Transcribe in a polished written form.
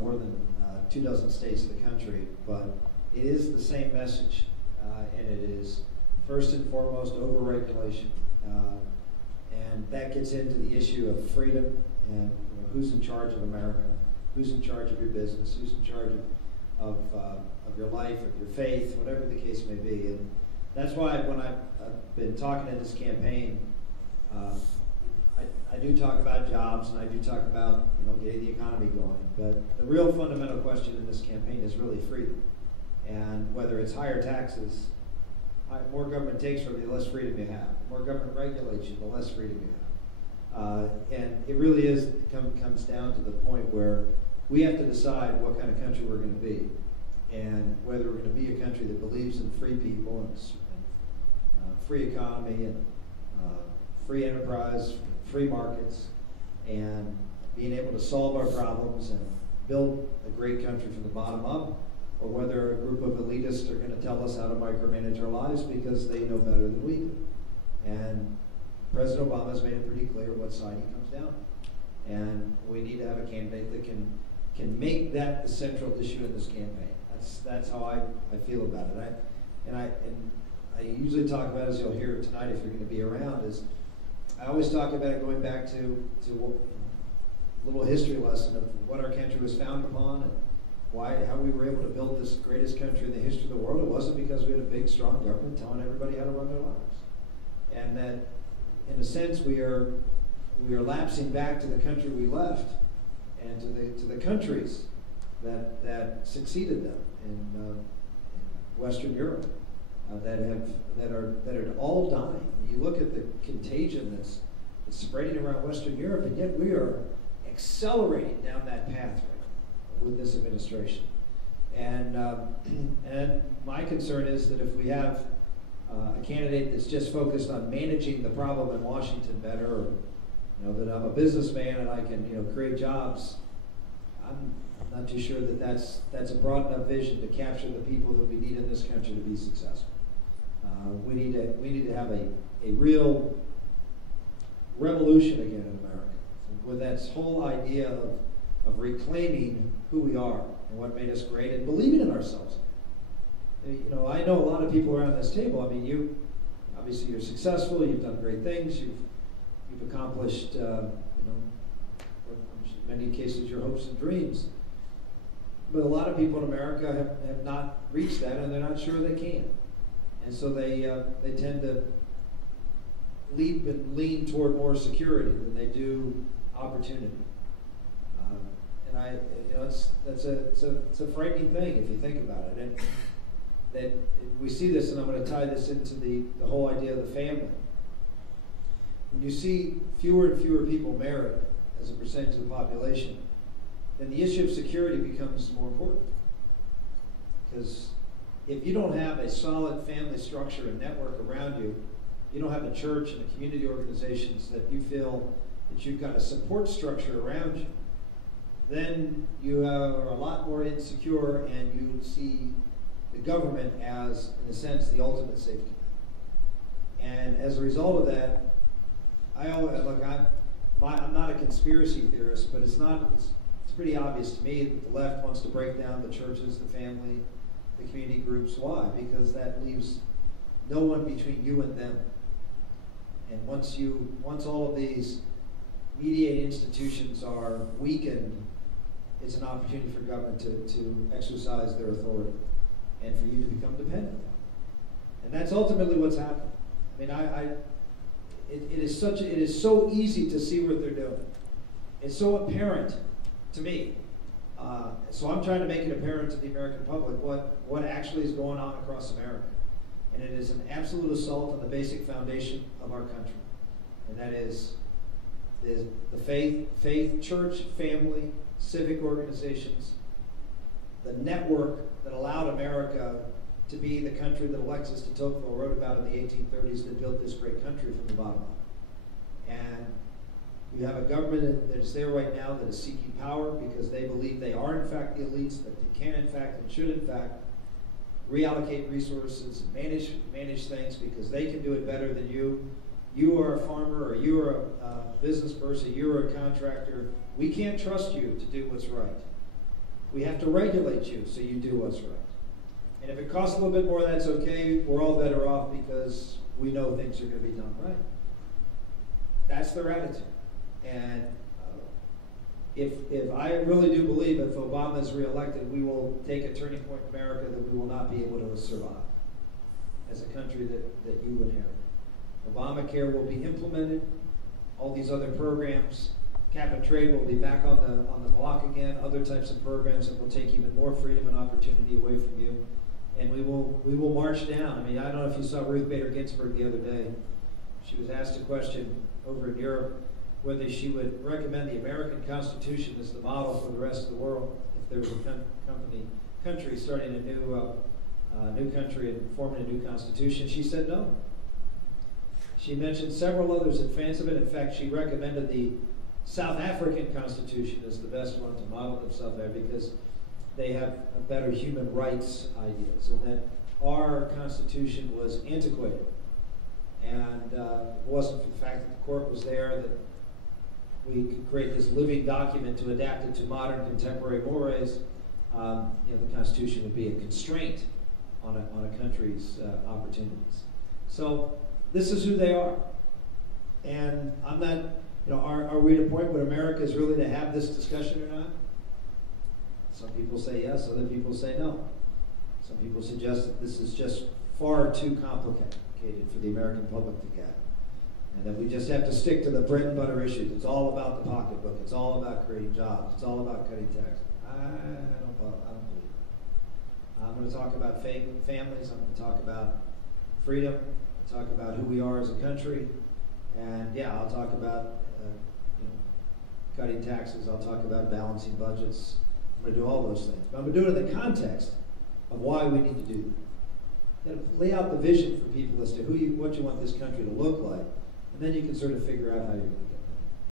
more than 24 states of the country, but it is the same message, and it is first and foremost overregulation, and that gets into the issue of freedom and who's in charge of America, who's in charge of your business, who's in charge of your life, of your faith, whatever the case may be. And that's why when I've been talking in this campaign, I do talk about jobs and I do talk about getting the economy going. But the real fundamental question in this campaign is really freedom, and whether it's higher taxes. The more government takes from you, the less freedom you have. The more government regulates you, the less freedom you have. And it really comes down to the point where we have to decide what kind of country we're going to be, and whether we're going to be a country that believes in free people and free economy and free enterprise, free markets, and being able to solve our problems and build a great country from the bottom up, or whether a group of elitists are going to tell us how to micromanage our lives because they know better than we do. And President Obama has made it pretty clear what side he comes down. And we need to have a candidate that can make that the central issue in this campaign. That's how I feel about it. And I usually talk about, as you'll hear tonight if you're going to be around, is I always talk about it going back to a little history lesson of what our country was founded upon and how we were able to build this greatest country in the history of the world. It wasn't because we had a big, strong government telling everybody how to run their lives. And that, in a sense, we are lapsing back to the country we left and to the countries that succeeded them in Western Europe that are all dying. You look at the contagion that's spreading around Western Europe, and yet we are accelerating down that path with this administration. And my concern is that if we have a candidate that's just focused on managing the problem in Washington better, or that I'm a businessman and I can create jobs, I'm not too sure that that's a broad enough vision to capture the people that we need in this country to be successful. We need to have a real revolution again in America, with that whole idea of reclaiming who we are and what made us great and believing in ourselves. I know a lot of people around this table. I mean, obviously you're successful. You've done great things. You've accomplished, in many cases, your hopes and dreams. But a lot of people in America have not reached that, and they're not sure they can. And so they tend to leap and lean toward more security than they do opportunity. And it's a frightening thing if you think about it. And that we see this, and I'm going to tie this into the whole idea of the family. When you see fewer and fewer people married as a percentage of the population, then the issue of security becomes more important. Because if you don't have a solid family structure and network around you, you don't have a church and a community organizations that you feel that you've got a support structure around you, then you are a lot more insecure, and you see the government as, in a sense, the ultimate safety. And as a result of that, I'm not a conspiracy theorist, but it's pretty obvious to me that the left wants to break down the churches, the family, the community groups. Why? Because that leaves no one between you and them. And once all of these mediating institutions are weakened, it's an opportunity for government to exercise their authority and for you to become dependent. And that's ultimately what's happened. I mean, it is so easy to see what they're doing. It's so apparent to me. So I'm trying to make it apparent to the American public what actually is going on across America. And it is an absolute assault on the basic foundation of our country. And that is the faith, church, family, civic organizations, the network that allowed America to be the country that Alexis de Tocqueville wrote about in the 1830s that built this great country from the bottom up. And you have a government that is there right now that is seeking power because they believe they are in fact the elites, that they can in fact and should in fact reallocate resources and manage things because they can do it better than you. You are a farmer, or you are a business person, you are a contractor. We can't trust you to do what's right. We have to regulate you so you do what's right. And if it costs a little bit more, that's okay. We're all better off because we know things are going to be done right. That's their attitude. And if I really do believe if Obama is reelected, we will take a turning point in America that we will not be able to survive as a country that you inherit. Obamacare will be implemented. All these other programs, cap and trade will be back on the block again. Other types of programs that will take even more freedom and opportunity away from you. And we will march down. I mean, I don't know if you saw Ruth Bader Ginsburg the other day. She was asked a question over in Europe whether she would recommend the American Constitution as the model for the rest of the world if there was a country starting a new country and forming a new constitution. She said no. She mentioned several others in fans of it. In fact, she recommended the South African Constitution as the best one to model themselves there because they have a better human rights ideas, and that our Constitution was antiquated. And if it wasn't for the fact that the court was there, that we could create this living document to adapt it to modern contemporary mores, the Constitution would be a constraint on a country's opportunities. So this is who they are. And I'm not, are we at a point where America is really to have this discussion or not? Some people say yes, other people say no. Some people suggest that this is just far too complicated for the American public to get. And that we just have to stick to the bread and butter issues. It's all about the pocketbook. It's all about creating jobs. It's all about cutting taxes. I don't believe it. I'm going to talk about families. I'm going to talk about freedom. I'll talk about who we are as a country. And yeah, I'll talk about cutting taxes. I'll talk about balancing budgets. I'm going to do all those things. But I'm going to do it in the context of why we need to do that. You got to lay out the vision for people as to what you want this country to look like. And then you can sort of figure out how you're going to get